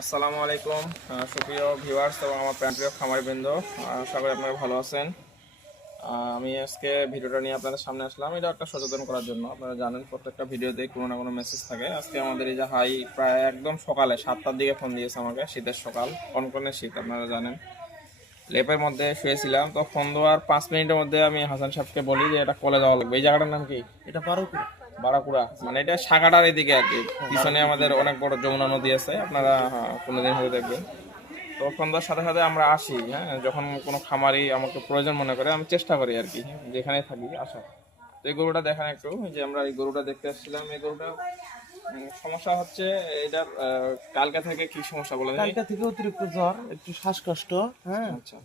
আসসালামু আলাইকুম সুপ্রিয় ভিউয়ার্স এবং আমার প্রিয় খামারবৃন্দ, আশা করি আপনারা ভালো আছেন। আমি আজকে ভিডিওটা নিয়ে আপনাদের সামনে আসলাম। এটা একটা সচেতন করার জন্য। আপনারা জানেন প্রত্যেকটা ভিডিওতেই কোনো না কোনো মেসেজ থাকে। আজকে আমাদের এই যে হাই প্রায় একদম সকালে 7টার দিকে ফোন দিয়েছে আমাকে, শীতের সকাল, কনকনে শীত আপনারা জানেন। লেপের মধ্যে শুয়েছিলাম, তো ফোন দেওয়ার 5 মিনিটের মধ্যে আমি হাসান সাহেবকে বলি যে এটা কলে যাওয়া লাগবে। এই জায়গাটার নাম কি? এটা বারোপুর। বারাকুড়া, মানে এটা সাগাটার এদিকে আর কি। পিছনে আমাদের অনেক বড় যমুনা নদী আছে, আপনারা কোনোদিন হয়তো দেখবেন। তো সন্ধ্যার সাথে সাথে আমরা আসি। হ্যাঁ, যখন কোনো খামারি আমাকে প্রয়োজন মনে করে আমি চেষ্টা করি আর কি, যেখানে থাকি আসা। তো এই গরুটা দেখেন একটু, যে আমরা এই গরুটা দেখতে আসছিলাম। এই গরুটা সমস্যা হচ্ছে এটার কালকা থেকে কি সমস্যা বলে দেয়? কালকা থেকে অতিরিক্ত জ্বর, একটু শ্বাসকষ্ট। হ্যাঁ, আচ্ছা,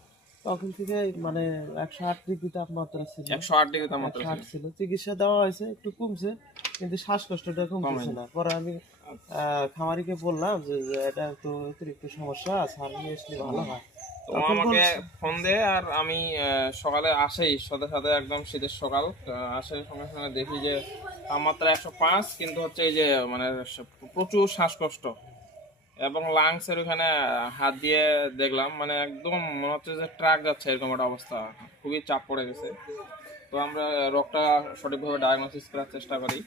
তখন থেকে মানে 108 ডিগ্রি তাপমাত্রা ছিল। 108 ডিগ্রি তাপমাত্রা 108 ছিল, চিকিৎসা দেওয়া হয়েছে, একটু কমছে, কিন্তু শ্বাসকষ্টটা কমতেছে না। পরে আমি খামারিকে বললাম যে এটা একটু অতিরিক্ত সমস্যা, স্যার নিয়ে আসলে ভালো হয়। তো তখন আমাকে বলছে ফোন দেয় আর আমি সকালে আসেই সাথে সাথে, একদম শীতের সকাল, আসার সঙ্গে সঙ্গে দেখি যে তাপমাত্রা 105, কিন্তু হচ্ছে এই যে মানে প্রচুর শ্বাসকষ্ট এবং লাংসের ওখানে হাত দিয়ে দেখলাম, মানে একদম মনে হচ্ছে যে ট্রাক যাচ্ছে, এরকম একটা অবস্থা। খুবই চাপ পড়ে গেছে। তো আমরা রোগটা সঠিকভাবে ডায়াগনোসিস করার চেষ্টা করি।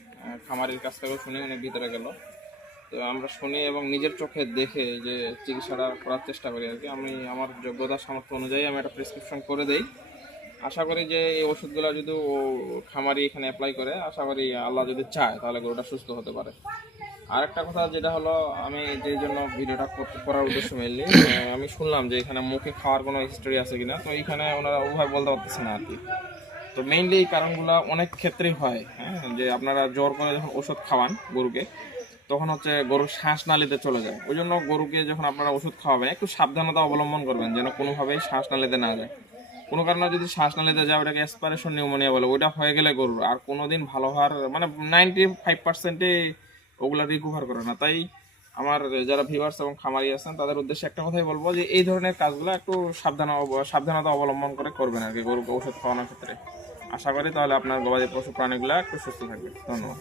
খামারির কাছ থেকেও শুনে উনি ভিতরে গেল। তো আমরা শুনি এবং নিজের চোখে দেখে যে চিকিৎসাটা করার চেষ্টা করি আর কি। আমি আমার যোগ্যতা সামর্থ্য অনুযায়ী আমি একটা প্রেসক্রিপশন করে দেই। আশা করি যে এই ওষুধগুলো যদি ও খামারি এখানে অ্যাপ্লাই করে, আশা করি আল্লাহ যদি চায় তাহলে গরুটা সুস্থ হতে পারে। আর একটা কথা যেটা হলো, আমি যেই জন্য ভিডিওটা করার উদ্দেশ্য মেনলি, আমি শুনলাম যে এখানে মুখে খাওয়ার কোনো হিস্টোরি আছে কিনা। তো এখানে ওনারা ওভাবে বলতে পারতেছে না আর কি। তো মেইনলি এই কারণগুলো অনেক ক্ষেত্রেই হয়। হ্যাঁ, যে আপনারা জ্বর করে যখন ওষুধ খাওয়ান গরুকে, তখন হচ্ছে গরুর শ্বাসনালীতে চলে যায়। ওই জন্য গরুকে যখন আপনারা ওষুধ খাওয়াবেন একটু সাবধানতা অবলম্বন করবেন, যেন কোনোভাবেই শ্বাসনালীতে না যায়। কোনো কারণে যদি শ্বাসনালীতে যায়, ওটাকে অ্যাসপারেশন নিউমোনিয়া বলে। ওইটা হয়ে গেলে গরুর আর কোনোদিন ভালো হওয়ার মানে 95%-ই ওগুলা রিকভার করে না। তাই আমার যারা ভিউয়ার্স এবং খামারি আছেন তাদের উদ্দেশ্যে একটা কথাই বলবো, যে এই ধরনের কাজগুলো একটু সাবধানতা অবলম্বন করে করবেন আর কি গরুকে ওষুধ খাওয়ানোর ক্ষেত্রে। আশা করি তাহলে আপনার গবাদি পশু প্রাণীগুলো একটু সুস্থ থাকবে। ধন্যবাদ।